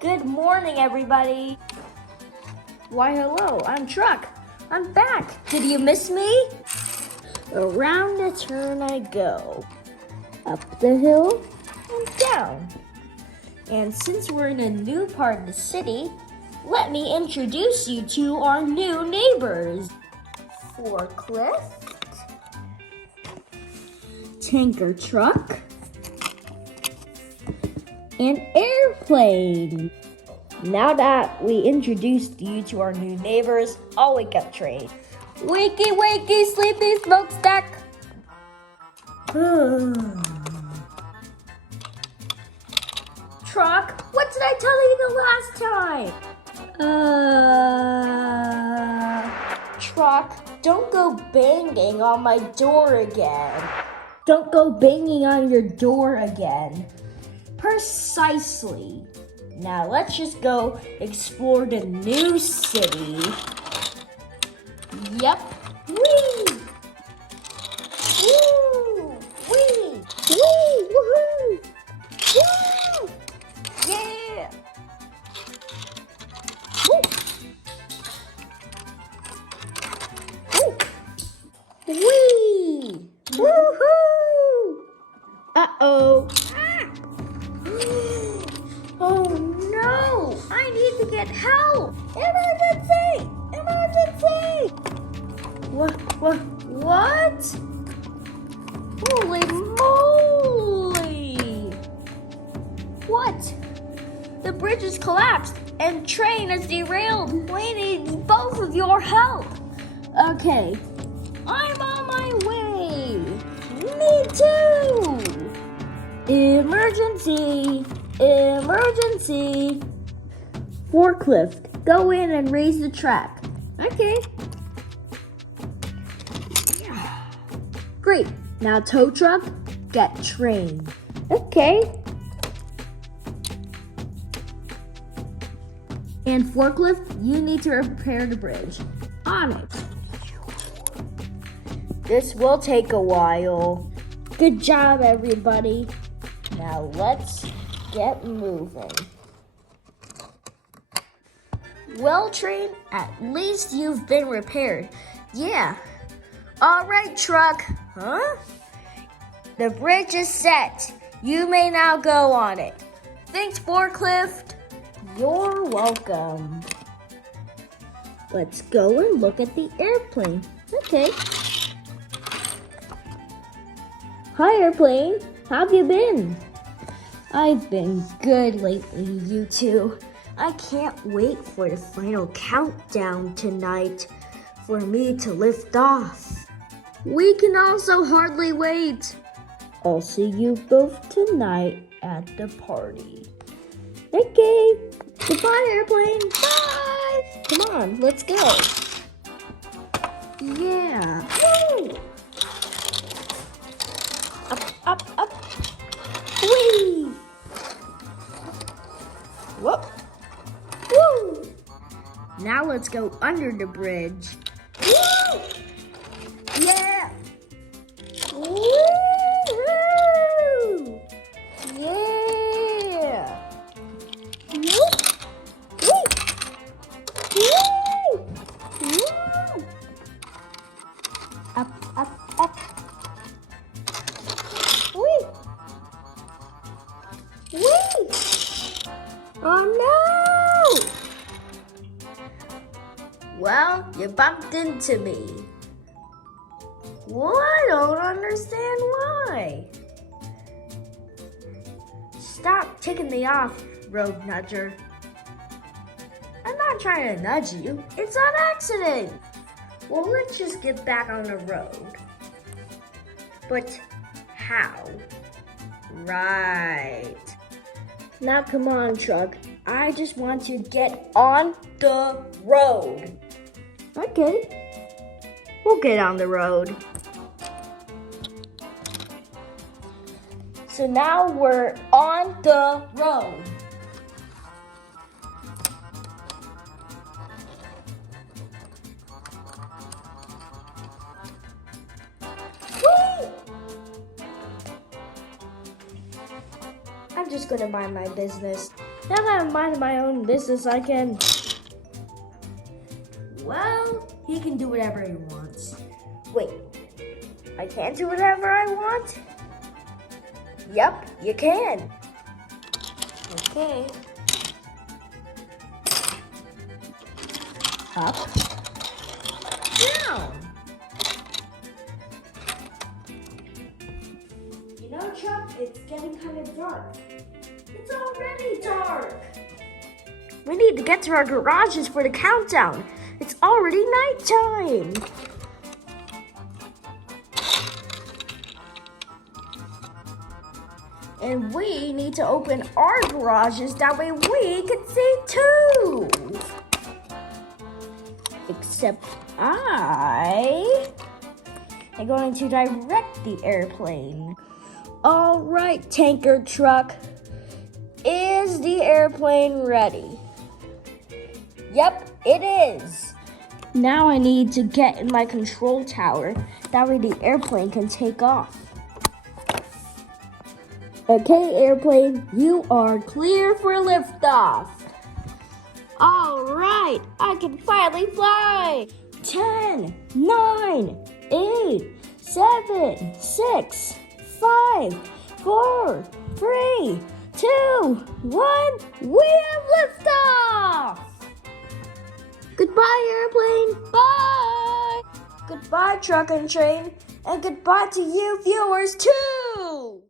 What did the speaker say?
Good morning, everybody. Why, hello, I'm Truck. I'm back. Did you miss me? Around the turn I go, up the hill and down. And since we're in a new part of the city, let me introduce you to our new neighbors. Forklift, tanker truck, and airplane. Now that we introduced you to our new neighbors, I'll wake up Trey. Wakey, wakey, sleepy smokestack. Truck, what did I tell you the last time? Truck, don't go banging on my door again. Don't go banging on your door again. Precisely. Now let's just go explore the new city. Yep. Whee! Woo! Whee! Whee! Woohoo! Woo! Yeah! Woo! Woo! Whee! Woohoo! Uh-oh. Oh no! I need to get help! Emergency! Emergency! What? Holy moly! What? The bridge has collapsed and train is derailed. We need both of your help. Okay, I'm on my way. Me too! Emergency! Emergency! Forklift, go in and raise the track. Okay. Great. Now tow truck, get train. Okay. And forklift, you need to repair the bridge. On it. This will take a while. Good job, everybody. Now let's get moving. Well, train, at least you've been repaired. Yeah. All right, truck. Huh? The bridge is set. You may now go on it. Thanks, forklift. You're welcome. Let's go and look at the airplane. Okay. Hi, airplane. How have you been? I've been good lately, you two. I can't wait for the final countdown tonight for me to lift off. We can also hardly wait. I'll see you both tonight at the party. Okay. Goodbye, airplane. Bye. Come on, let's go. Yeah. Woo! Up. Whee! Whoop. Woo! Now let's go under the bridge. Woo! Yeah! Woo-hoo! Yeah! Whoop! Woo! Woo! Woo! Up. Whee! Whee! Oh no! Well, you bumped into me. Well, I don't understand why. Stop ticking me off, road nudger. I'm not trying to nudge you. It's on accident. Well, let's just get back on the road. But how? Right. Now come on, truck. I just want to get on the road. Okay. We'll get on the road. So now we're on the road. Whee! I'm just gonna mind my business. Now that I'm minding my own business, I can... Well, he can do whatever he wants. Wait, I can't do whatever I want? Yep, you can. Okay. Up. Down. You know, Chuck, it's getting kind of dark. It's already dark. We need to get to our garages for the countdown. It's already nighttime. And we need to open our garages, that way we can see too. Except I am going to direct the airplane. All right, tanker truck. Is the airplane ready? Yep, it is. Now I need to get in my control tower. That way the airplane can take off. Okay, airplane, you are clear for liftoff. All right, I can finally fly. 10, 9, 8, 7, 6, 5, 4, 3, 2, 1. We have liftoff. Goodbye, airplane. Bye. Goodbye, truck and train. And goodbye to you viewers, too.